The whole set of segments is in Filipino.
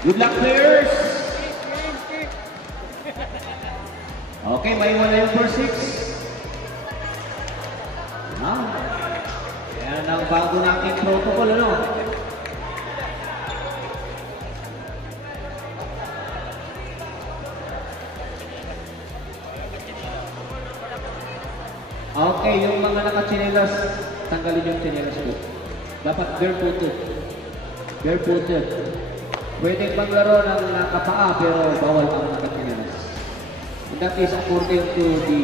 Good luck, players. Okay, may wala yung first 6. Yan ang bago nating protocol, ano? Okay, yung mga naka-chinelas, tanggalin yung chinelas po. Dapat barefooted. Barefooted. Pwedeng maglaro ng nakapaa pero bawal ang naka-chinelas. And that is according to the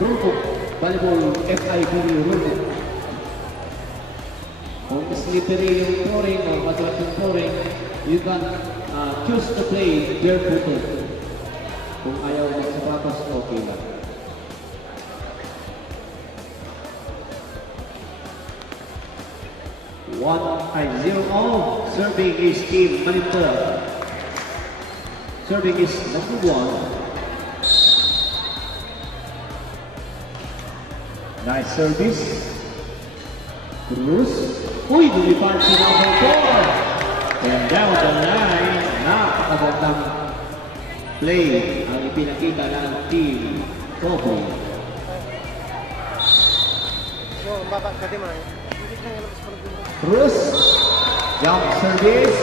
rulebook, volleyball FIB rulebook. Kung slippery yung flooring o madulas yung flooring, you can choose to play barefooted. Kung ayaw magsapatos, okay lang. 1-0. Serving is Team Malinta. Serving is number 1. Nice service. Cruz. Uy, lumipad si number 4. And down the line. Napakagandang play ang ipinakita ng Team Kobe. Cruz, jump service.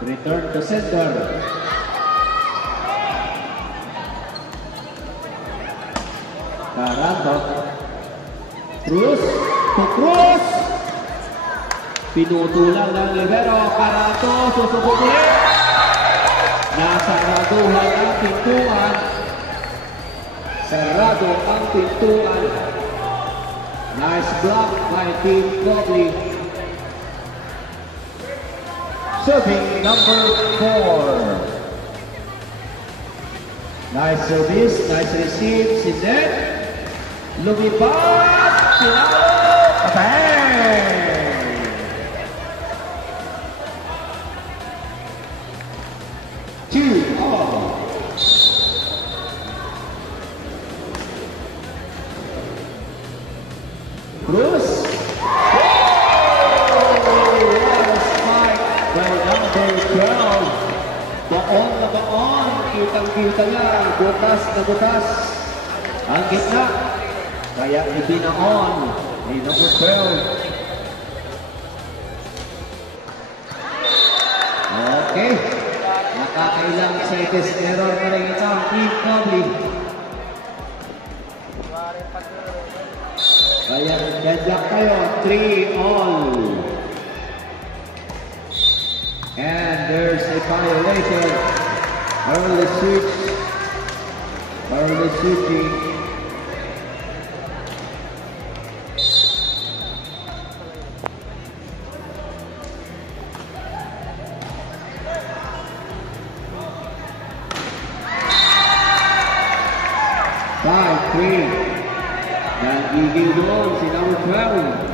Return to center. Caranto. Cruz. To Cruz. Pinutulang ng libero. Caranto. Susubok ulit. Nasaraduhan ang pintuan. Sarado ang pintuan. Nice block by Team Kobe. Serving number 4. Nice service, nice receive, si Zed. Lumipad, pinalo, bang! Two all. Cruz. Baon na baon, kitang-kita yan, butas na butas ang gitna, kaya ibinaon ni number 12. Okay, nakakailang service error na rin ito ang Team Kobe. Kaya deadlock tayo, 3 all. And there's a violation. Early switch. Early switching. Five-three. Nagigil doon si number 12.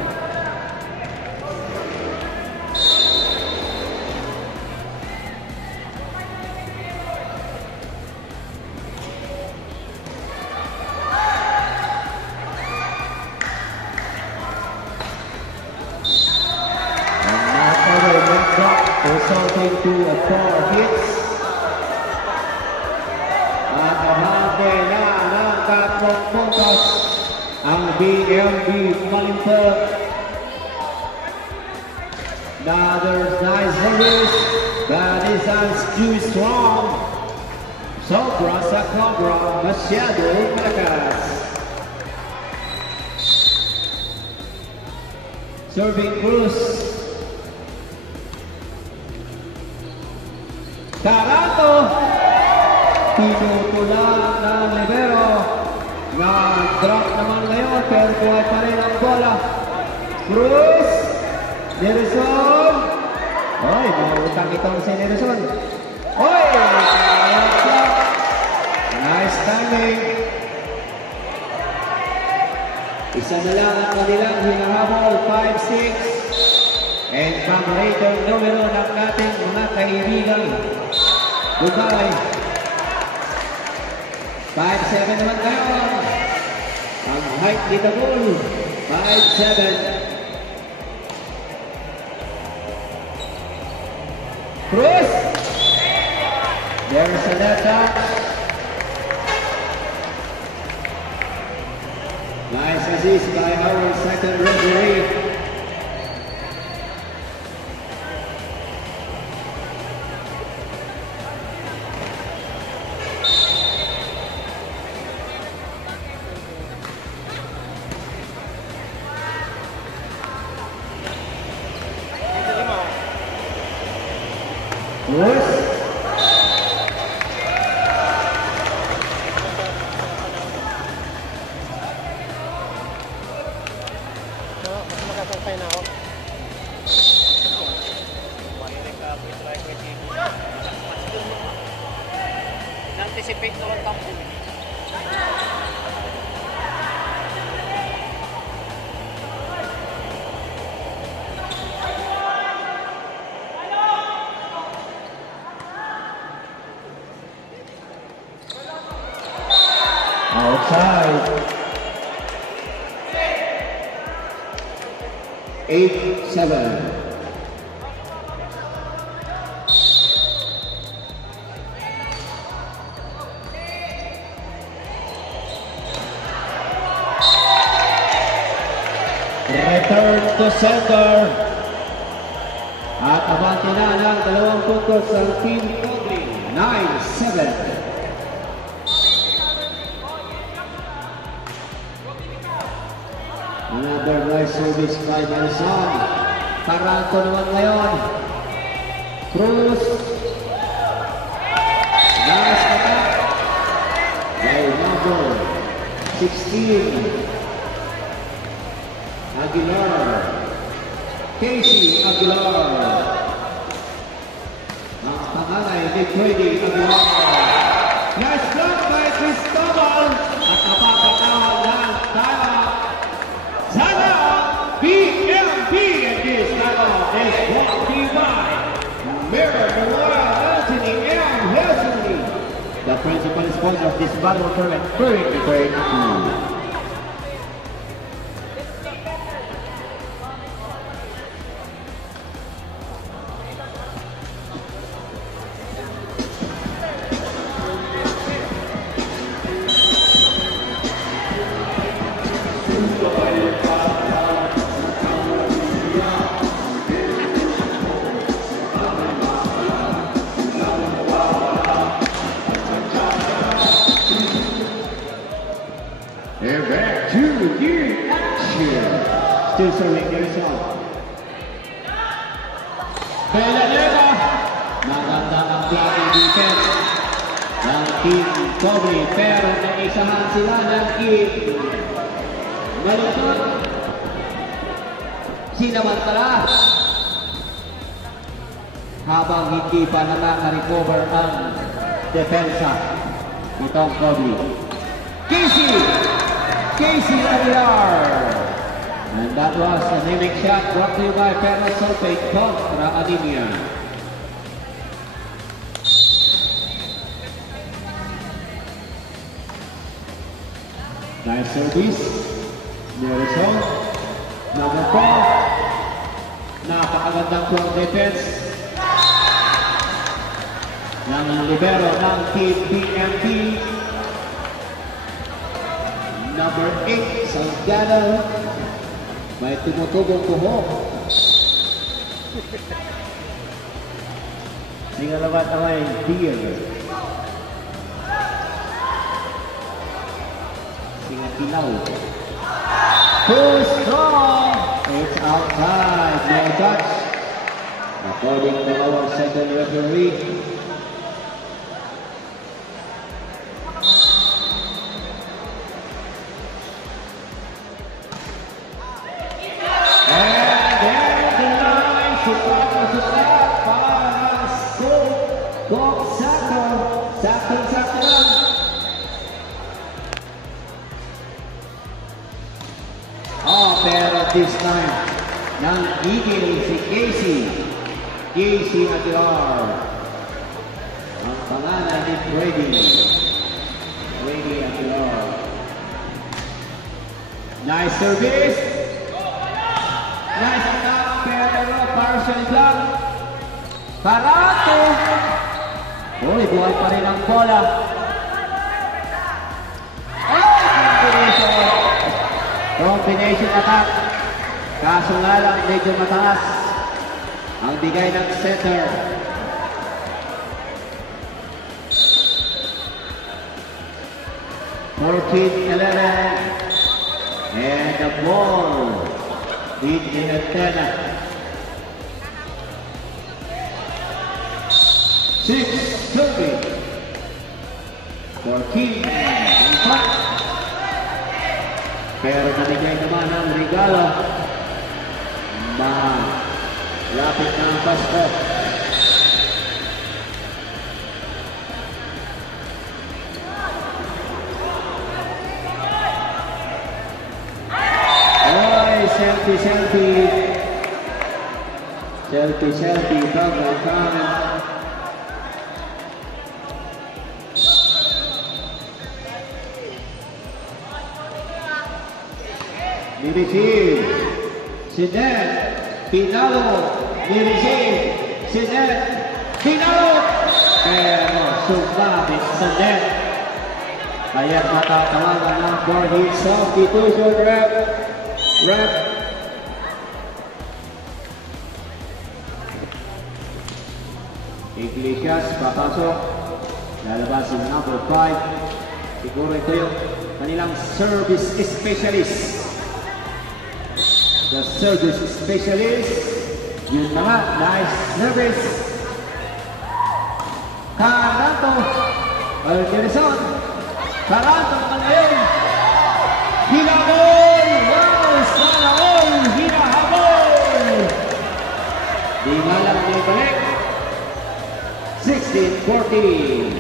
Resulting to a 4 hits. At ahante na ng tatlong puntos ang BMB Malinta. Another nice service. That is too strong. Sobra sa Cobra, masyado malakas. Serving Cruz. Taranto. Tinutulang ng libero. Na-drop naman ngayon pero buhay pa rin ang bola. Cruz. Nelson. Oy, mautang itong si Nelson. Oy! Nice timing. Isa na lang ang kanilang hinahabol, 5-6. And comparator numero ng ating mga kaibigan. Dubai. 5-7 naman ngayon. Ang height ni Tabul, 5-7. Cruz. There's a net touch. Nice assist by our second referee. Cruz. Anticipate ko lang tampo. Outside. 8-7. Return to center. At abante na ng 2 puntos ang Team Kobe. 9-7. Another nice service by Nelson. Taranto naman ngayon. Cruz. Nice attack by number 16. Aguilar. Casey Aguilar. Ang pangalay ni Freddy Aguilar. Nice block by Cristobal. At napapatawa ng Tala. Tala BMP, and this title is brought to you by Mirror Memorial Anthony M. Helsinki, the principal sponsor of this battle tournament during the 32. And back to the action. Still serving Nelson. Villanueva. Maganda ang blocking defense ng Team Kobe. Pero naisahan sila ng Team Malutod. Sinamantala. Habang hindi pa nakaka-recover ang depensa nitong Kobe. Casey Aguilar. And that was a mimic shot brought to you by Ferro Sulfate contra anemia. Nice service. Nelson. Number 4. Napakagandang strong defense ng libero ng Team BMP. Number 8, Salgado. May tumutubong kuho. Tingalabat away, Deer. Manlaw. Too strong! It's outside. No touch. According to our second referee. Pero this time, nanggigil si Casey Aguilar. Ang pangalan ni Brady Aguilar. Nice service. Nice attack, pero partial block. Parato. Uy, buhay pa rin ang bola. Combination attack. Kaso nga lang, medyo mataas ang bigay ng center. And the ball lead in Antena. 6-30. 14 in front. Pero nanigay naman ang regalo. Malapit na ang Pasko. Oy, selfie. Selfie, bago. Dirigir, Sinet, Pinalo, dirigir, Sinet, Pinalo, pero sumabit sa net. Kaya matatawagan ng for his substitution rep. Iglesias, papasok, lalabas yung number 5. Siguro ito yung kanilang service specialist. The service specialist. Yun na nga, nice service. Caranto. Algerson. Caranto ka ngayon. Hinabol! Wow! Sana all! Hinahabol! Di nga lang may balik. 16-14.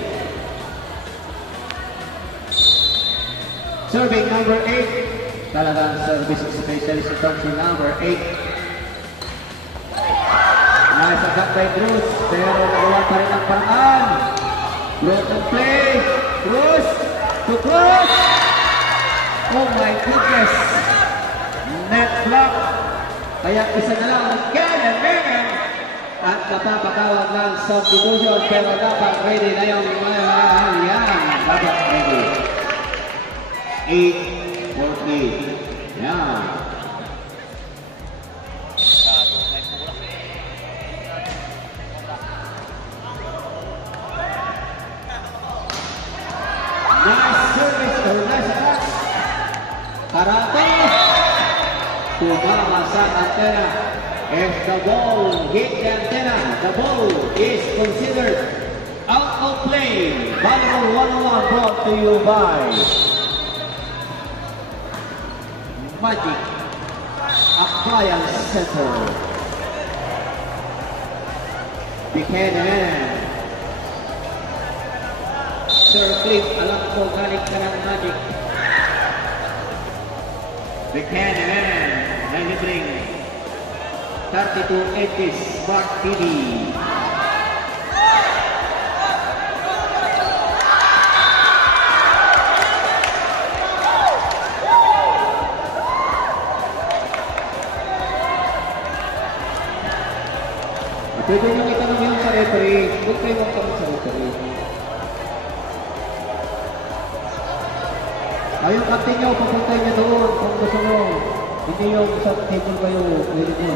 Serving number 8. Talagang service specialist itong si number 8. Nice attack by Cruz, pero nagawa pa rin ang paraan. Broken play. Cruz to Cruz. Oh my goodness. Net block. Kaya isa na lang again and again. At napapatawag ng substitution, pero dapat ready na yung yan. Dapat ready. 8-14. Yan. Nice service or nice attack. Karate. Tumama sa antena. If the ball hit the antena, the ball is considered out of play. Volleyball 101 brought to you by Magic Appliance Center. Buchanan. Sir Cliff, alam ko galing ka ng Magic. Buchanan, delivering 3280 Smart TV. Pwede nyo itanong yun sa referee. Huwag kayo magtanong sa referee. Ayun, captain nyo, papuntay nyo doon kung gusto nyo. Hindi yung sa table kayo, pwede nyo.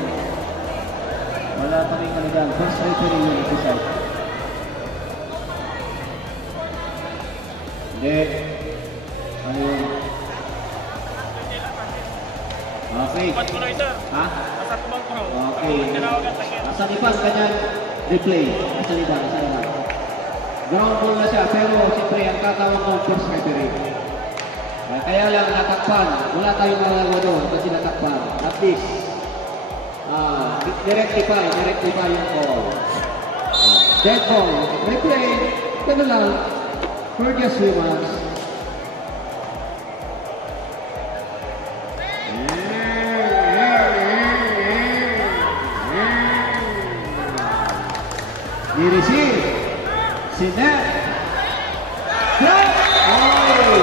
Wala kaming kanilang. First referee yung decide. Hindi. Ano yun? Okay. Tumat ko na sir. Ha? Basta tumat ko. Okay. Tinawagan sa akin. Nasa lipas kanyan replay. Nasa lipas. Ground ball na siya, pero siyempre ang tatawag ng first referee. Kaya lang natakpan. Wala tayong malalawa doon kasi natakpan. At least, directify yung call. Dead ball. Replay. Ganun lang. Courteous Swimmers. Di-receive. Si Net. Drop! Oy!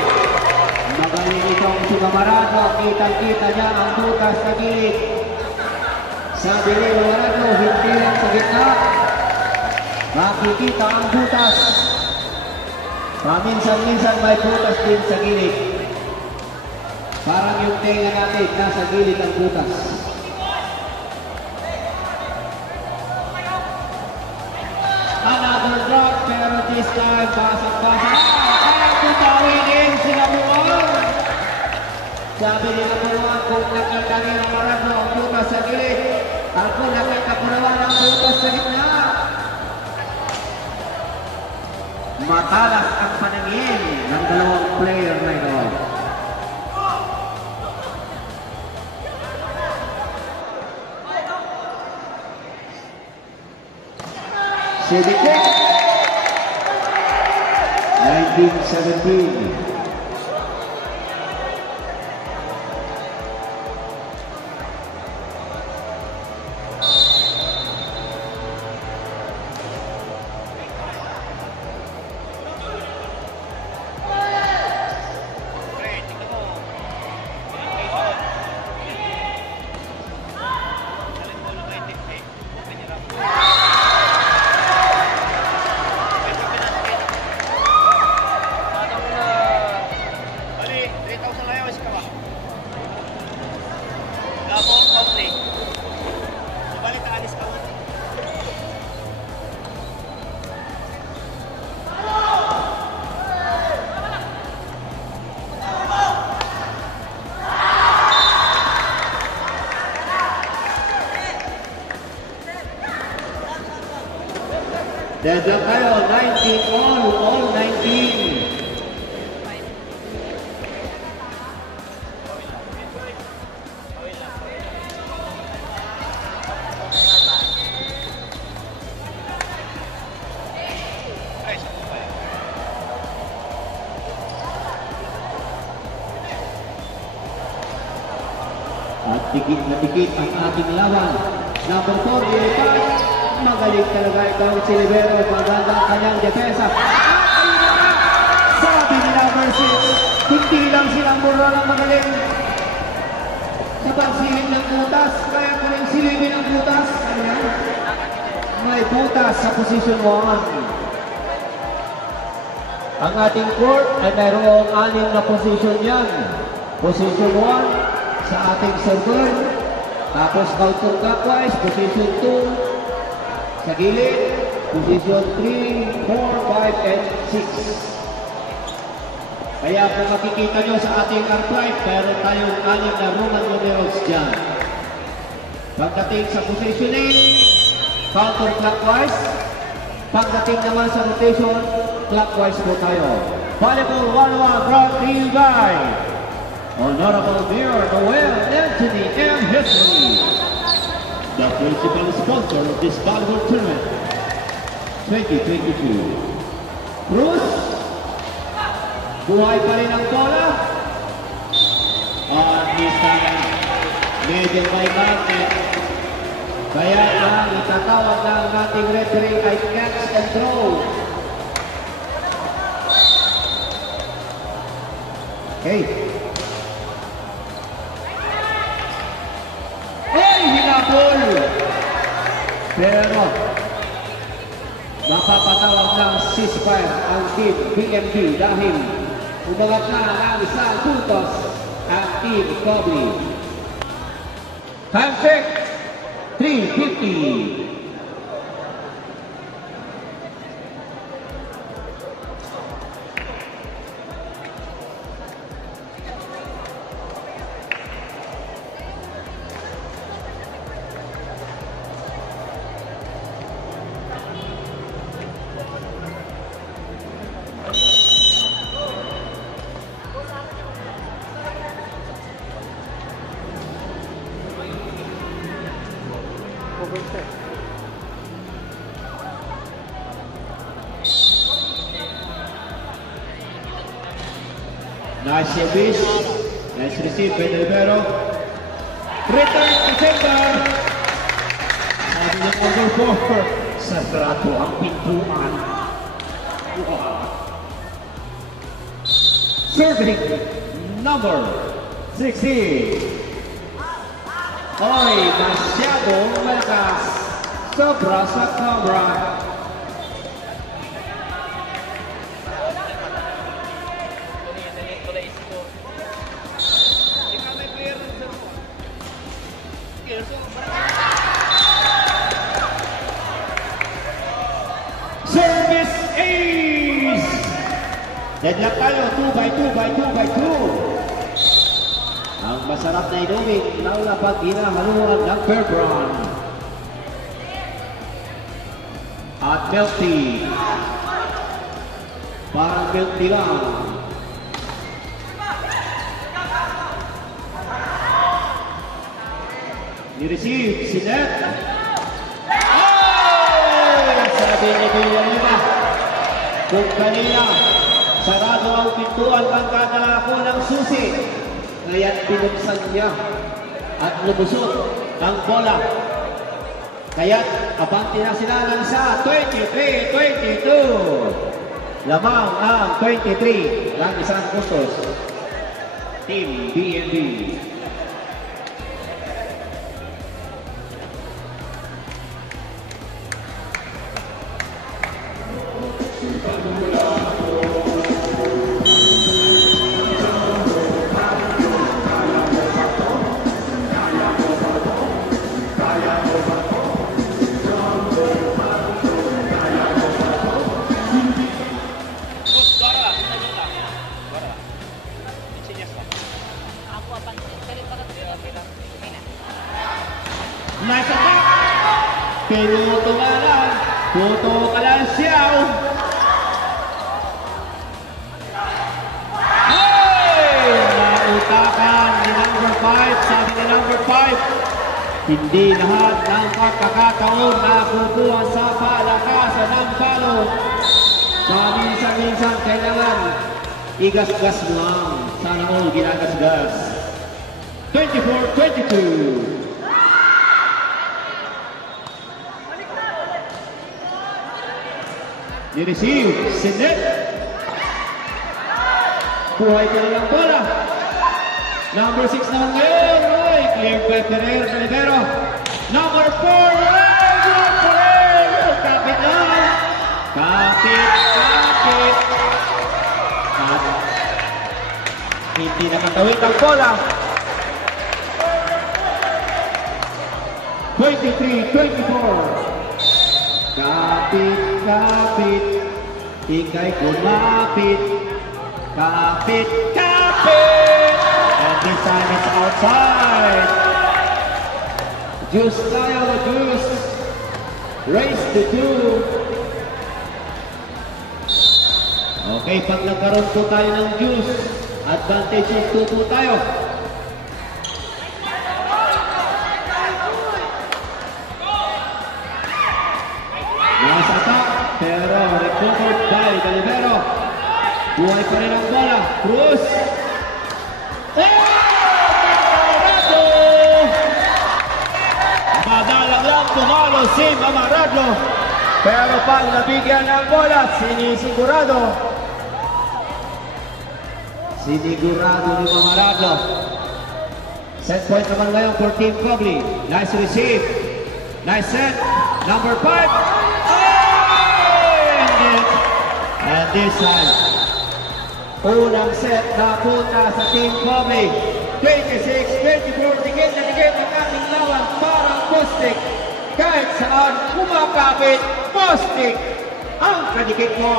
Magaling itong si Mamarado. Kitang-kita niya ang butas sa gilid. Sabi ni Mamarado, hindi lang sa gitna. Makikita ang butas. Paminsan-minsan may butas din sa gilid. Parang yung tenga natin, nasa gilid ang butas. Another drop, pero this time, basag-basag. Kaya tutawin sila buwan. Sabi nila buwan, kung nakatangin ang Mamarado ang butas sa gilid, ako nakakapurawan ang butas sa gitna. Matalas ang panangin ng dalawang player na ito. Sidike 19-17. Deadlock kayo, 19 all 19. At dikit na dikit ang ating lawan. Number 4, Lilipas. Magaling talaga itong si Libero. Maganda ang kanyang depensa. Sabi ni number 6, hindi lang silang mura ng magaling. Sa pagsilip ng butas, kaya ko rin silipin ang butas. May butas sa position 1. Ang ating court ay mayroong 6 na position yan. Position 1 sa ating server. Tapos counterclockwise, position 2 sa gilid, position 3, 4, 5, and 6. Kaya kung makikita nyo sa ating archive, meron tayong 6 na Roman numerals dyan. Pagdating sa positioning, counterclockwise. Pagdating naman sa rotation, clockwise po tayo. Volleyball 1-1 brought to you by Honorable Mayor Noel Anthony M. History, the principal sponsor of this volleyball tournament 2022. Cruz, buhay pa rin ang bola. At this time, medyo may market. Kaya ang itatawag ng ating referee ay catch and throw. Okay. Hinabol! Pero mapapatawag ng ceasefire ang team BMD dahil umangat na ang isang puntos ang team Kobe. Time check, 3:50. Nice service. Nice receive by Delvero. Return to center. Sabi ng number 4. Sarado ang pintuan. Serving number 16. Oy, masyadong malakas. Sobra sa Cobra. Service ace! Deadlock tayo, 2x2. Ang masarap na inumin, lalo na pag hinahaluan ng Bear Brawn. At milk tea. Parang milk tea lang. Ni-receive si Net. Sabi ni Villalima, kung kanina, sarado ang pintuan pagkadala ko ng susi. Ngayon pinuksan niya at lumusot ang bola. Kaya abante na sila ng sa 23-22. Lamang ang 23 ng isang kustos. Team BNB. Nice attack! Pinuto ka lang. Puto ka lang siyaw. Hey! Nautakan ni number 5. Sabi ni number 5, hindi lahat ng pagkakataon nakukuha sa palakasan ng palo. Minsan kailangan igasgas mo lang. Sana all ginagasgas. 24-22. Ni-receive, Sinnet. Buhay ka na lang bola. Number 6 naman ngayon. Oy, clear by Pereira. Number 4. Kapit na. Kapit. At hindi nakatawid ang bola. 23-24. Kapit, ika'y kumapit. Kapit. And this time it's outside. Juice tayo, juice. Race to 2. Okay, pag nagkaroon po tayo ng juice, advantage of 2 po tayo. Nasa attack, pero recovered by Galivero. Buhay pa rin ang bola. Cruz. Mamarado! Madalang lang tumalo si Mamarado. Pero pag nabigyan ng bola, sinisigurado. Sinigurado ni Mamarado. Set point naman ngayon for Team Kogli. Nice receive. Nice set. Number 5. And this time, unang set na punta sa Team Kogli. 26-24, dikit na dikit ang ating lawan, parang postik. Kahit saan kumakapit, postik ang kadikit mo.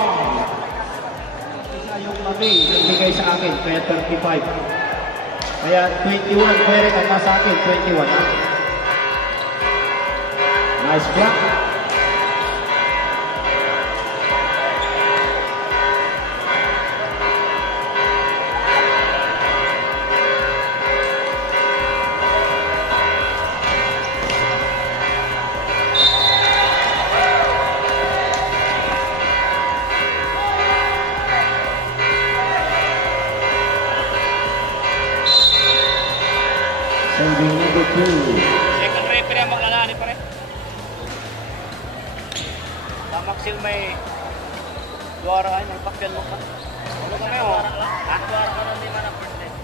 Isa yung mami, nagbigay sa akin, kaya 35. Kaya 21, pwede ka sa akin, 21. Nice block. Serving number 2. Second referee ang maglalani pa rin. Tamaksil may duwaraan yung pakyan mo ka. Ano ka na yun? Ha? Duwara ka nun di man ang first time.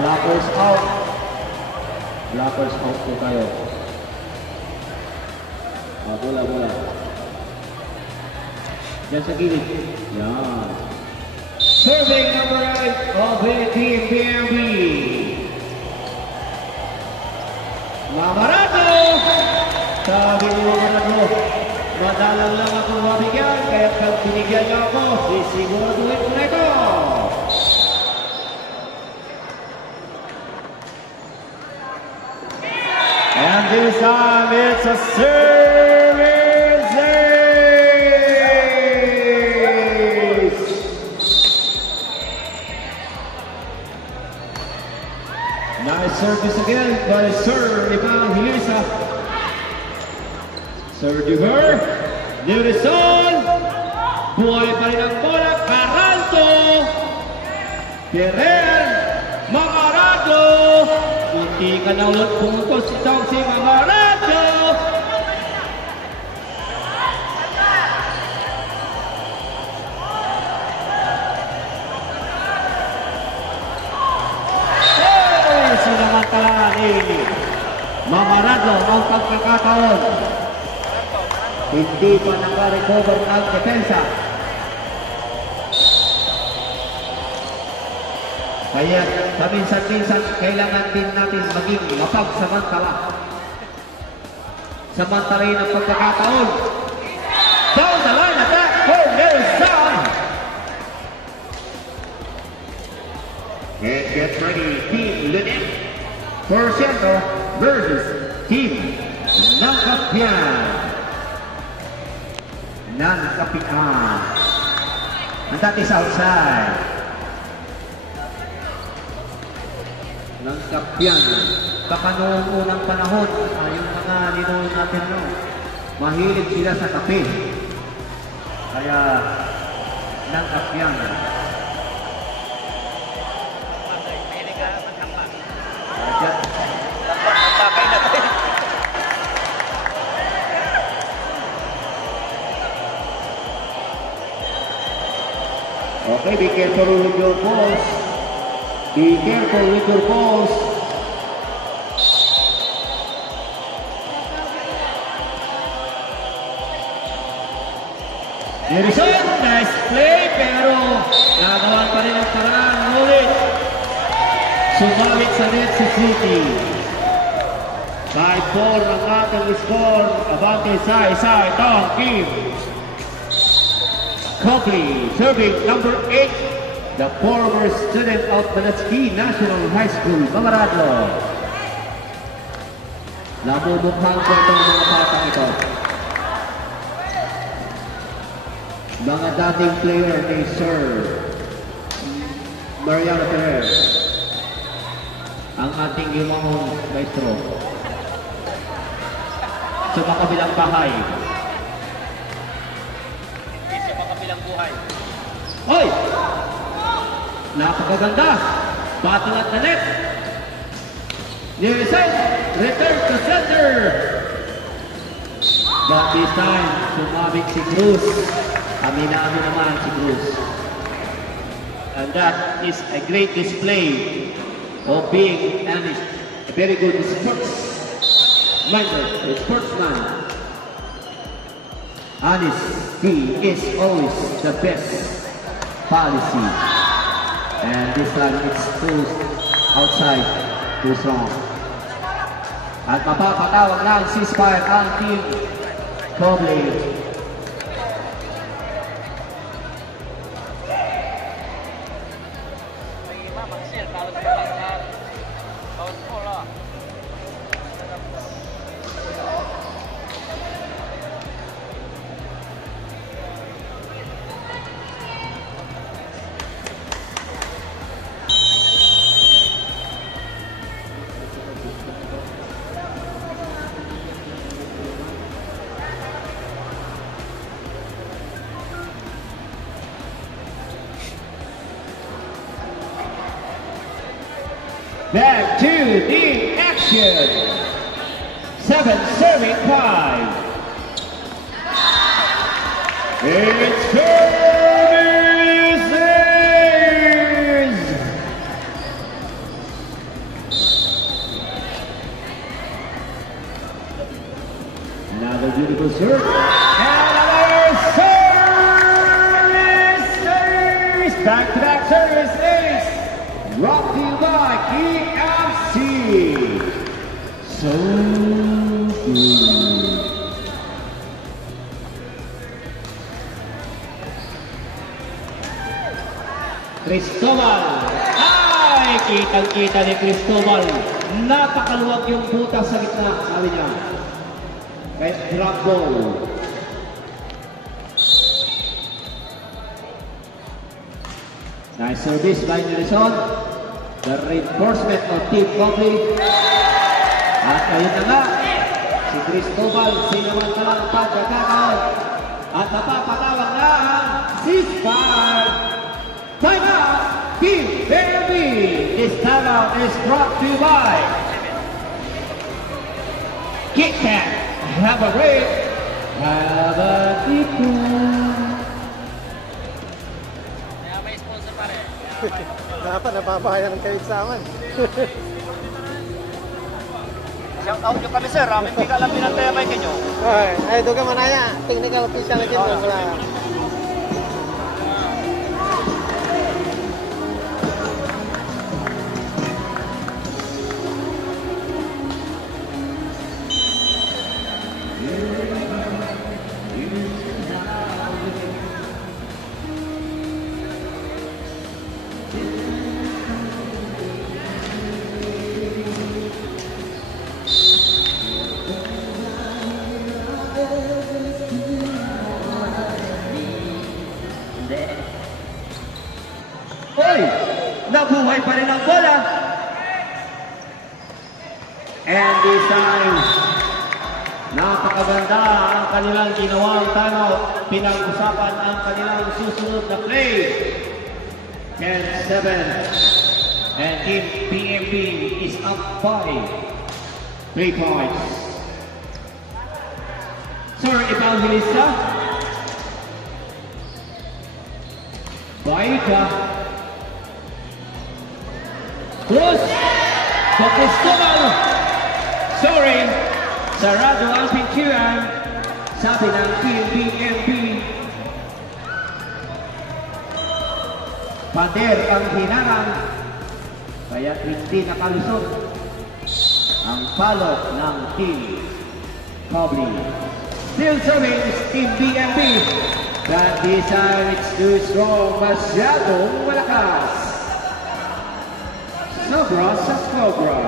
Blockers out. Blockers out po tayo. Bola. Diyan sa gilid. Yan. Serving number 8 of the team PMB. Mamarato! Sabi ni Mamarato, madalang lang ako mabigyan, kaya pag binigyan niyo ako, sisiguraduhin ko na ito. And this time, it's a service ace! Nice service again by Sir Evangelista. Sir Duver, Newison, buhay pa rin ang bola, Caranto, Ferrer, Mamarato, hindi ka na ulit pumutos itong si Mamarato. Sinamantala ni Mamarato ang pagkakataon. Hindi pa naka-recover ang depensa. Kaya paminsan-minsan kailangan din natin maging mapagsamantala. Samantalain ang pagkakataon. Down the line attack for Nelson. And get ready, Team Lunit. Porciento versus Team Nangkapian. Nangkapian. And that is outside. Nangkapian. Baka noong unang panahon, yung mga ninuon natin no, mahilig sila sa kape. Kaya Nangkapian. Mahilig ka naman tampak. Kaya Tampak na tayo. okay, be careful with your balls. Be careful with your balls. Nelson, nice play, pero nagawa pa rin ang paraan. Ngunit, sumabit sa net si City. 5-4 ang ating score. Abante sa isa. Ito ang team Copley, serving number 8, the former student of Manatski National High School, Mamarado. Namumukhang ko itong mga batang ito. Mga dating player ni Sir Mariano Perez, ang ating yumahong maestro. Sa makabilang bahay. Sa makabilang buhay. Hoy! Napakaganda! Battle at the net! Nelson, return to center! But this time, sumabit si Cruz. Amin-amin naman si Cruz. And that is a great display of being a very good sportsman. Honesty is always the best policy. And this time it's too outside, too strong. At mapapatawag na ang ceasefire ang team Copley. 2, team action. 7 serving 5. It's service ace. Another beautiful serve. And another service ace. Back-to-back service ace. Brought to you by KFC. So good. Cristobal. Ay, kitang-kita ni Cristobal. Napakaluwag yung butas sa gitna, sabi niya. Kahit drop ball. Nice service by Nelson. The reinforcement of Team Copley. At ayun na nga, si Cristobal sinamantala ang pagkakataon. At napapatawag na ang ceasefire. Time out, Team Baby. This timeout is brought to you by Kit Kat. Have a break. Have a Kit Kat. Kaya may sponsor pa rin. Dapat napapahayan ng kaigsaman. Shout out nyo kami sir, amin hindi ka alam pinantaya ba kayo. Ay, doon ka manaya. Technical official na dito. Oy! Nabuhay pa rin ang bola. And this time, napakaganda ang kanilang ginawang timeout. Pinag-usapan ang kanilang susunod na play. 10-7. And Team PMP is up by 3 points. Sir Evangelista. Baika. Cruz. Cristobal. Sorry. Sarado ang pintuan. Sabi ng PMP. Pader ang hinarang. Kaya hindi nakalusot ang palo ng Team Copley. Still serving is Team PMP. But this time it's too strong. Masyadong malakas. Sobra sa Cobra.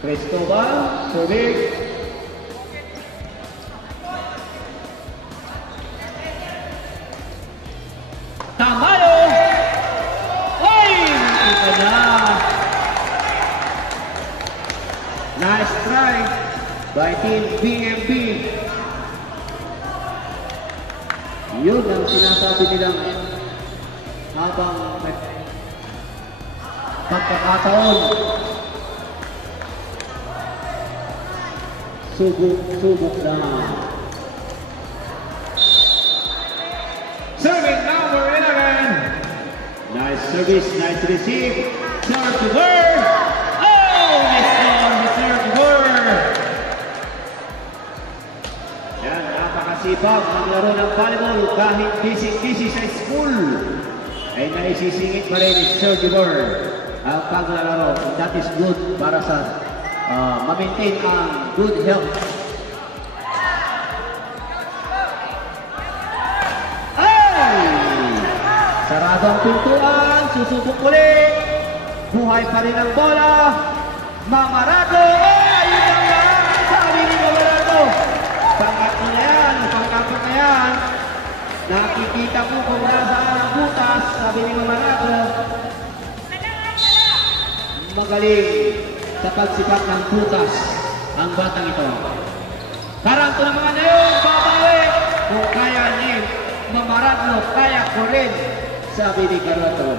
Cristobal, serving. Tamalo! Oy! Ito na. Nice try by Team PMP. Yun ang sinasabi nilang habang pagkakataon. Subok na. Serving number 11. Nice service, nice receive. Serve to her. Oh, this one, serve to her. Yan, napakasipag ang laro ng volleyball kahit busy sa school. Ay naisisingit pa rin ni Sir Gibor ang paglalaro. That is good para sa ma-maintain ang good health. Ay! Sarado ang pintuan, susubok ulit. Buhay pa rin ang bola. Mamarado! Ayun ang lang! Sabi ni Mamarado. Pang-apat na yan. Nakikita ko kung nasaan ang butas, sabi ni Mamarado. Magaling sa pagsipat ng butas ang batang ito. Karanto naman na yun, babawi. Kung kaya ni Mamarado, kaya ko rin, sabi ni Karanto.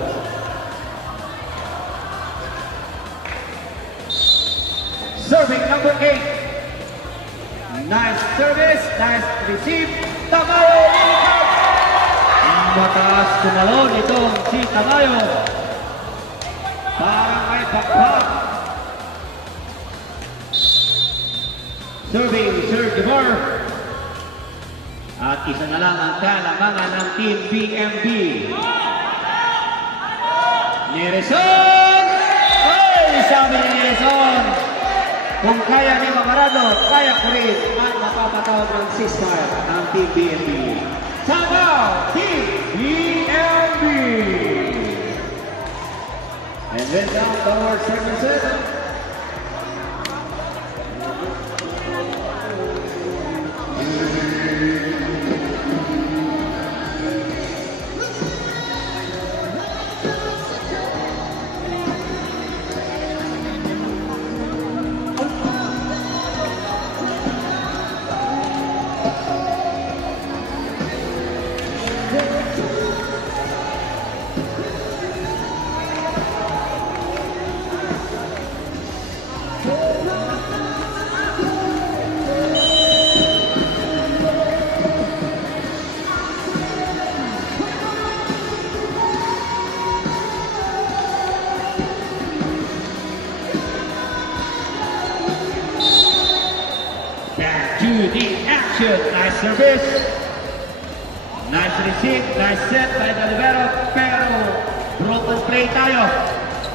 Serving number 8. Nice service, nice receive. Tamayo! Mataas tumalon itong si Tamayo. Parang may bakbak. Serving Serge Bar. At isa na lang ang kalamangan ng Team BMB. Nerison! Ay, sabi ni Nerison, kung kaya ni Mamarado, kaya ko rin at mapapatawag ng ceasefire ang Team BMB. Sabaw, Team BMB! And then down towards services. Nice service, nice receive, nice set by the libero, pero broken play tayo.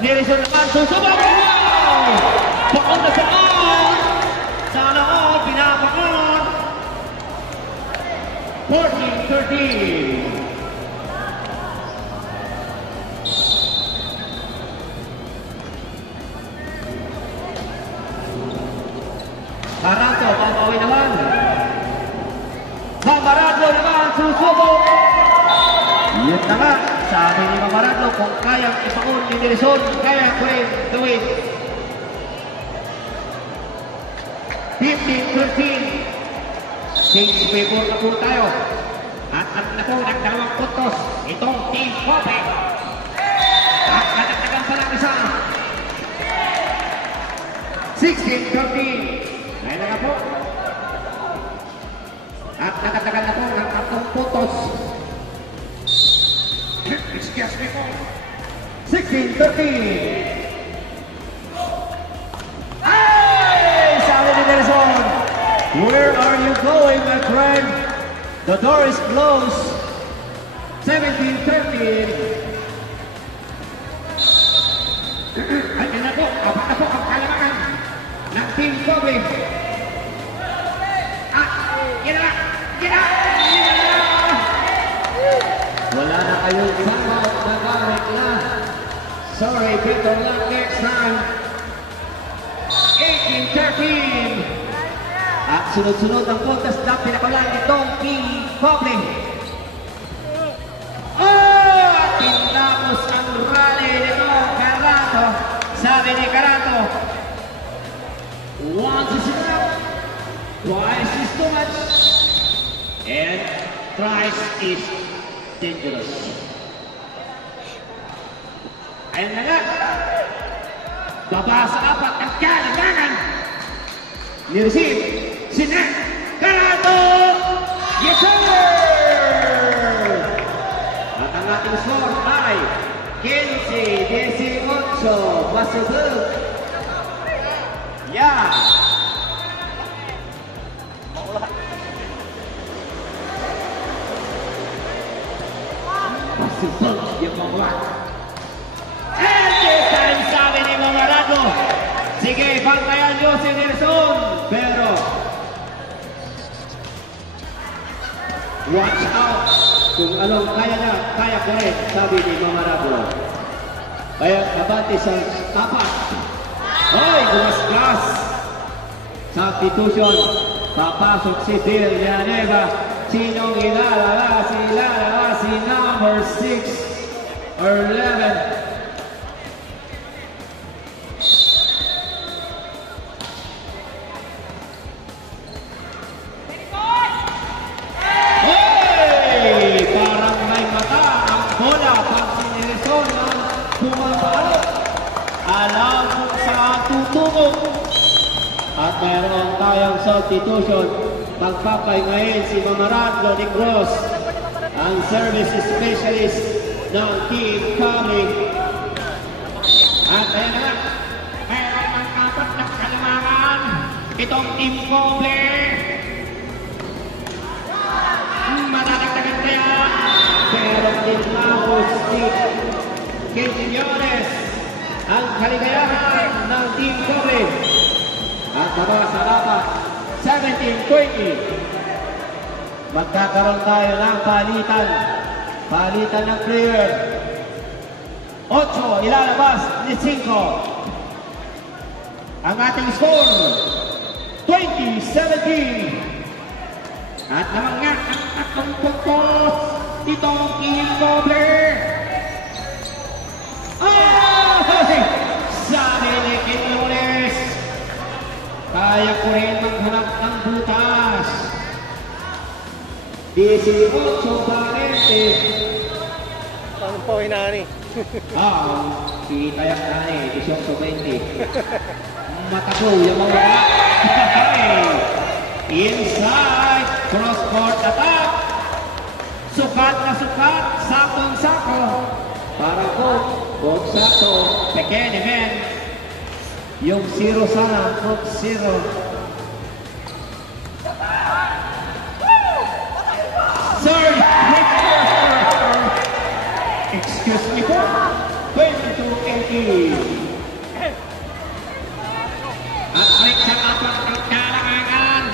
Nerison naman, susubok! Wow! Pakon na sa on! Sana all, pinapakon! 14-13. Maranto, papawi naman. Mamarado naman, susubok. Yun na nga, sabi ni Mamarado, kung kayang ipaon ni Nerison, kaya ko rin gawin. 15-13. Change favor na po tayo. At na po ng dalawang puntos, itong Team Kobe. At natagtagan pa lang isa. 16-13. Ngayon na nga po. At nakatagal na po ng 3 puntos. Excuse me po. 16-13. Ay! Sabi ni Nelson, where are you going, my friend? The door is closed. 17-13. Ay, yun na po. Apat na po ang kalamangan ng Team Kobe. Get up! Get up! Wala na kayong timeout na gamit na. Sorry, better luck next time. 18-13. At sunod-sunod ang puntas na pinakalan itong Team Kobe. Oh! At tinapos ang rally nito, Carato. Sabi ni Carato, once is enough. Twice is too much, and thrice is dangerous. Ayun na nga, baba sa 4 ang kalamangan. Ni-receive, Sinek Carato! Yes, sir! At ang ating score ay 15-18, possible. Yeah! Yung mga and this time sabi ni Mamarado, sige, bantayan nyo si Nelson, pero watch out kung anong kaya na, kaya ko rin, sabi ni Mamarado. Kaya abante sa 4. Hoy, gumasgas. Substitution, papasok si Bill Villanueva. Sinong ilalabas? Ilalabas si number 6 or 11. Hey! Parang may mata ang bola pag si Nelson ang pumapalo. Alam kung saan tutungo. meron tayong substitution. Magpapay ngayon si Mamarado Negros, ang service specialist ng Team Kami. At ayan na, meron ang apat na kalimangan. Itong Team Koble. Madadagdagan kaya. Meron din Mahos Steve Quiniones, ang kaligayahan ng Team Koble. At tama sa lapat, 17-20. Magkakaroon tayo ng palitan. Palitan ng player. 8 ilalabas ni 5. Ang ating score, 20-17. At naman nga ang atong pagpos itong Team Koble. Ay! Sabi ni Quiniones, kaya ko rin maghanap ng butas. 18-20. Paano po inani? Si Tayak Nani, 18-20. Matako yung mga inside, cross-court attack. Sukat na sukat, sakong-sako. Para po, Bob Sato, Pequeño men. Yung 0 sana, Bob 0. Sorry, excuse me po. 22-18. At may sakapat ang kailangan.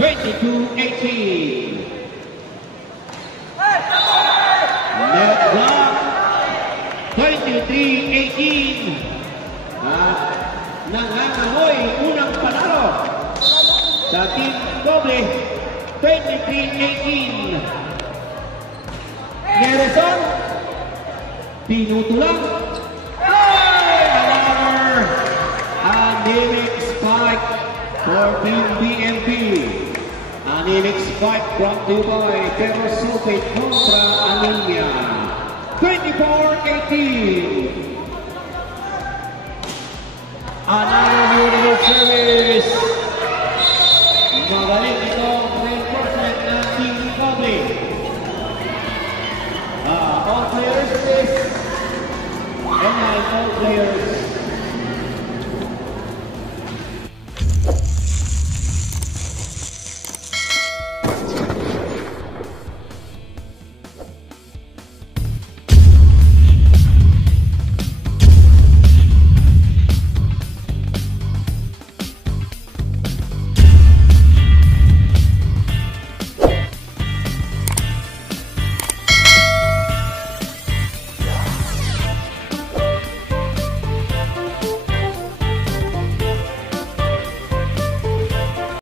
22-18. Net block. 23-18. At nangangamoy unang panalo sa Team Koble. 23-18. Garrison, pinutulang. Another anemic spike for Team BMP. Anemic spike brought to you by Ferrosulfate kontra anemia. 24-18. Another beautiful service